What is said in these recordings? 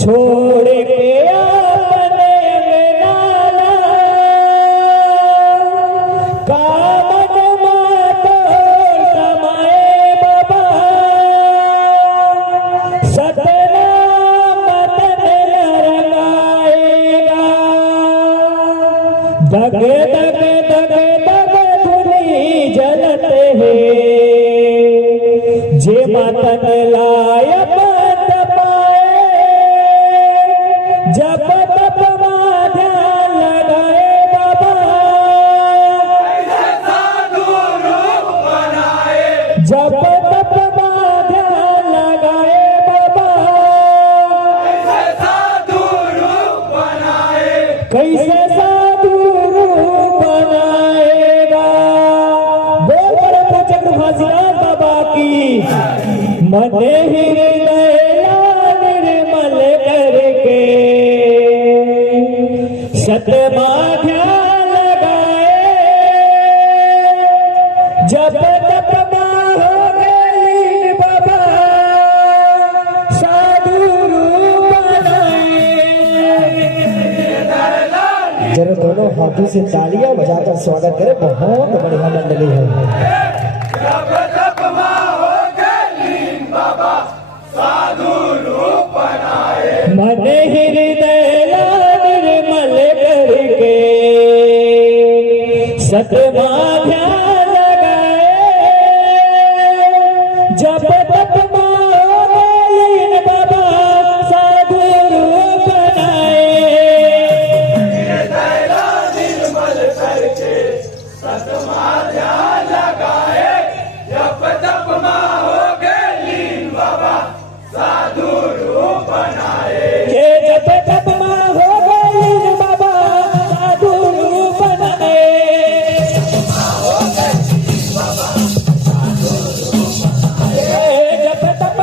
छोड़ के अपने अंगनाला कामन मातो समाए बाबा सतनाम वतन रंगाएगा दग दग दग दग धुनी जलते हैं जे मातन लायक जब तप ध्यान लगाए बाबा साधु रूप बनाए जब तप ध्यान लगाए बाबा साधु रूप बनाए कैसे साधु रूप बनाएगा बोल बड़े पूजक फांसीलाल बाबा की मने हृदय निर्मल करके सतमा ध्यान लगाए जब तप हो गए बाबा साधु रूप बनाए। जरा दोनों हाथों से तालियां बजाकर स्वागत करें। बहुत बढ़िया मंडली है। जब तप हो गए बाबा साधु रूप बनाए मन हृदय निर्मल करके सतमा ध्यान लगाए जब तप हो गए बाबा साधु रूप बनाए निर्मल करके सतमा ध्यान लगाए जब तप हो गए बाबा साधु रूप बनाए जब तप हो गए बाबा साधु रूप बनाए जब तप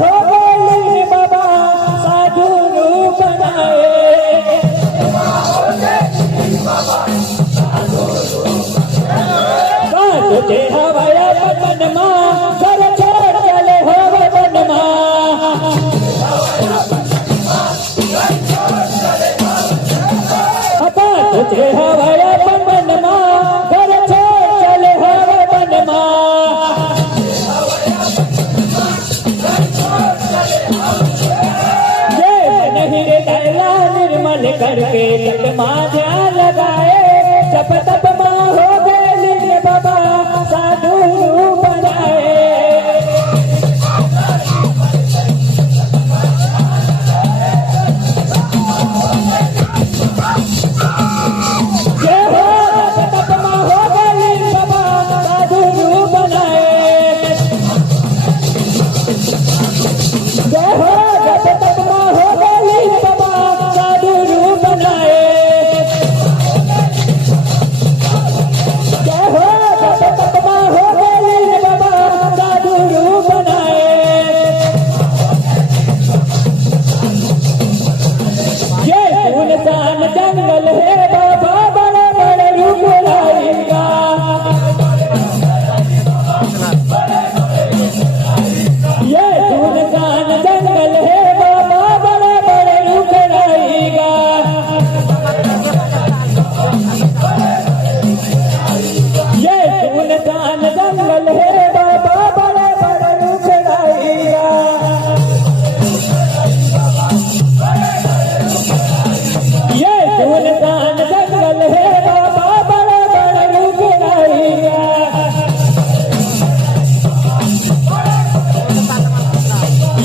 हो गए बाबा साधु रूप बनाए तुझे हवाया पतन माँ घर छोड़ चले हो वतन माँ तुझे हवाया पतन माँ घर छोड़ चले हो वतन माँ ये नहीं रे दैला निर्मल करके तपमा ध्यान लगाए जब तप हो गए बाबा साधु रूप बनाए जंगल है बाबा बड़े बड़े रूप लाएगा ये सुनसान जंगल है बाबा बड़े बड़े रूप लाएगा ये सुनसान जंगल है बाबा बड़े बड़े रूप लाएगा सुनसान जंगल है बाबा बड़ा बड़ा रूप लाएगा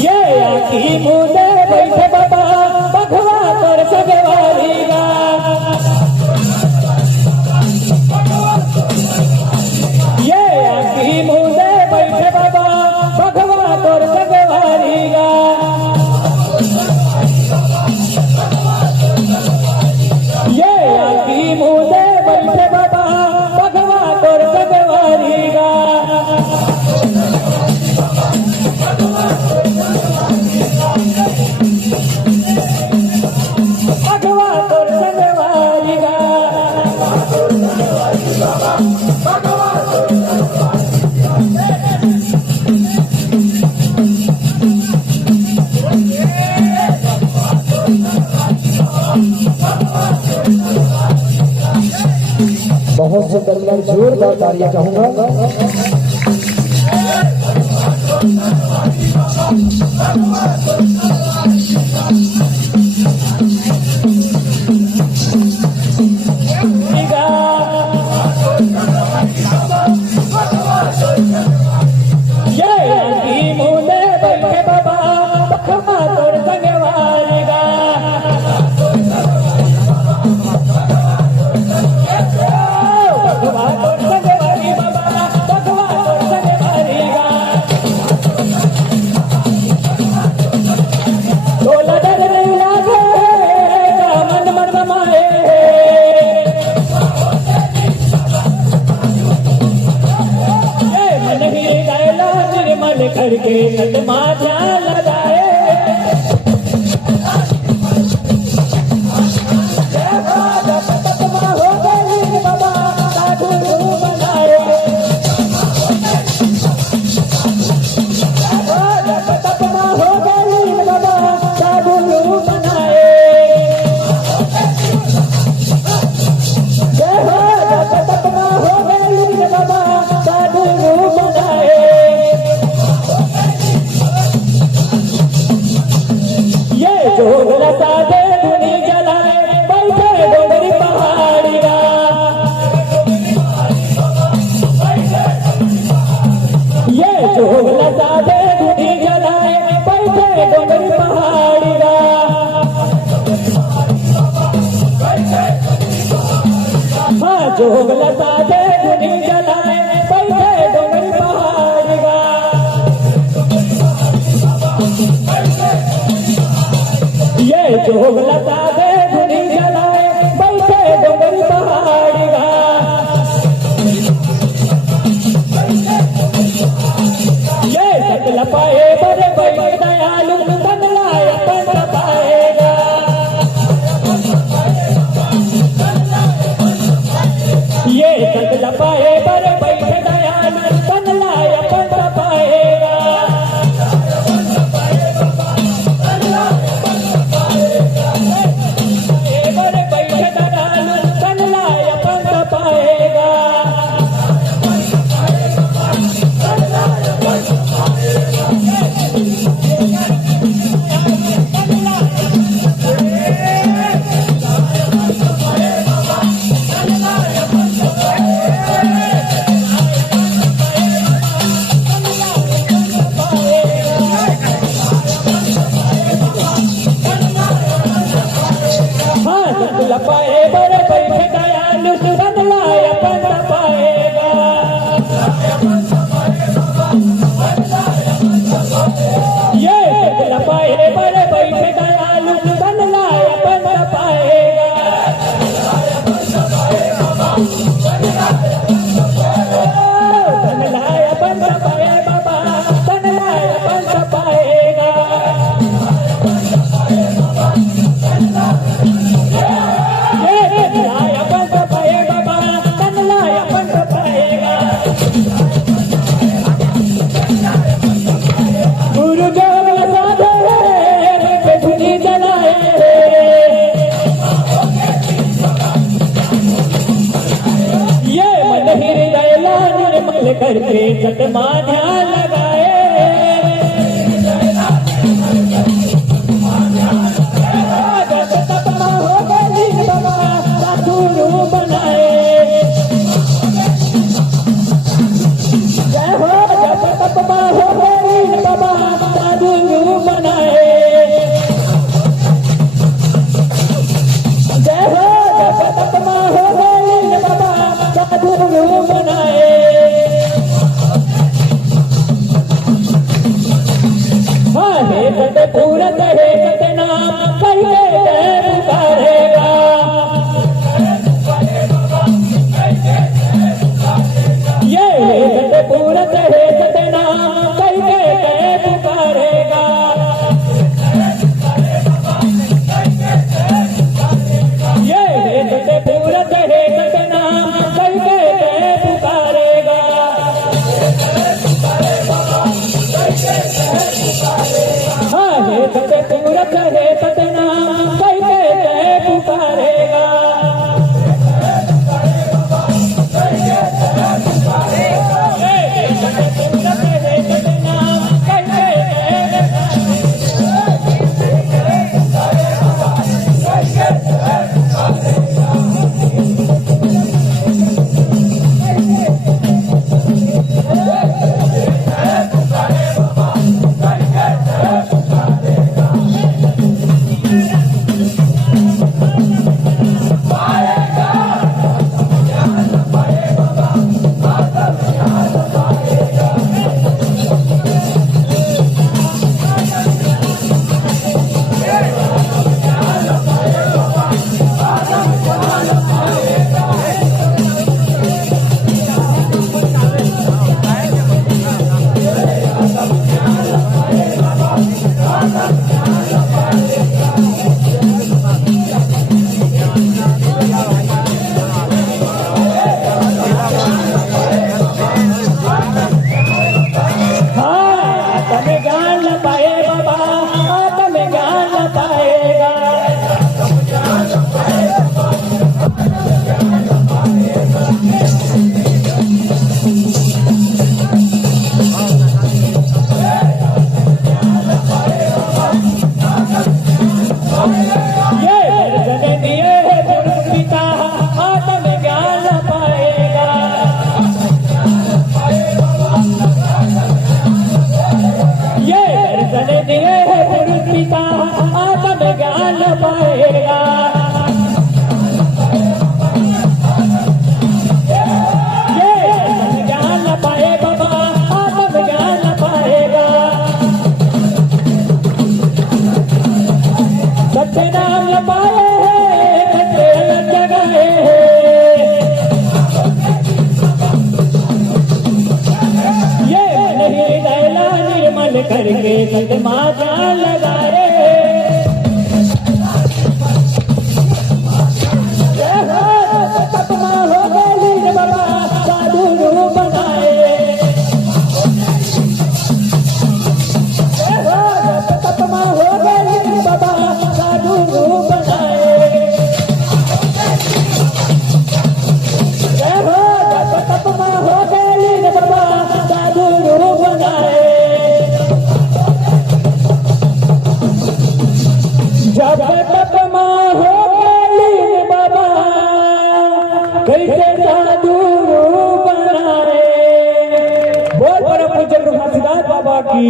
ये आखी मुझे बैठे बाबा बघवा कर सगवारीगा ये आखी मुझे बैठे बाबा बघवा कर सगवारीगा ये आखी मुझे बैठे बाबा भगवा कर सगवारीगा सबसे दरमियान जोरदार तालियां चाहूंगा। करके कदमा ध्यान लगाए हो गई बाबा साधु बनाए हो गई बाबा साधु बनाए हो गई बाबा साधु बनाए जोगला साधे धुनी जलाए बैठे डोगरी पहाड़ी रा ये जोगला साधे धुनी जलाए बैठे डोगरी पहाड़ी रा हाँ जोगला साधे धुनी जलाए बैठे डोगरी पहाड़ी रा ये जोगला साधे धुनी जलाए बैठे डोगरी पहाड़ी गा ये सकल पाए बड़े बड़े दयालु बदलाए पंथ पाएगा ये सकल पाए बड़े बड़े दयालु बदलाए पंथ पाएगा लपाए बड़े बैठे दयालु बदलाए पंथ पाएगा ये लपाए बड़े बैठे दयालु बदलाए पंथ पाएगा बदलाए पंथ पाए बाबा बदलाए पंथ पाएगा गुरु जोगला साधे धुनी जलाए ये मन हृदय निर्मल करके सतमा ध्यान लगाए हो गई बाबा साधु बनाए जय हो हो गई बाबा साधु बनाए जय हो गई बाबा साधु बनाए हाँ हे कते पूरत हे कते नाम कहिए पुकारेगा ये कते पूरत है कते नाम कहिए पुकारेगा ये कते पूरत है कते नाम कहिए पुकारेगा हाँ हे कते पूरत है कते नाम कहिए पुकारेगा आता में ज्ञान न पाए बाबा, आता में ज्ञान न पाएगा। ये दर्शन दिए है गुरु पिता, आता में ज्ञान न पाएगा। ये दर्शन दिए है गुरु पिता, आता में ज्ञान न पाएगा। ये ज्ञान न पाए बाबा, आता में ज्ञान न पाएगा। सत्य नाम न पाए हैं, सत्य न जगाए हैं। ये नहीं दैला निर्मल करके सतमा जान लगाए। तपमा हो गए बाबा, साधु रूप बनाए। तपमा हो गए बाबा, साधु रूप बनाए। तपमा हो गए बाबा, साधु रूप बनाए। जब तपमा हो गए बाबा, कैसे साधु रूप बनाए। बोल परम पूज्य ब्रह्मसिद्धार्थ बाबा की।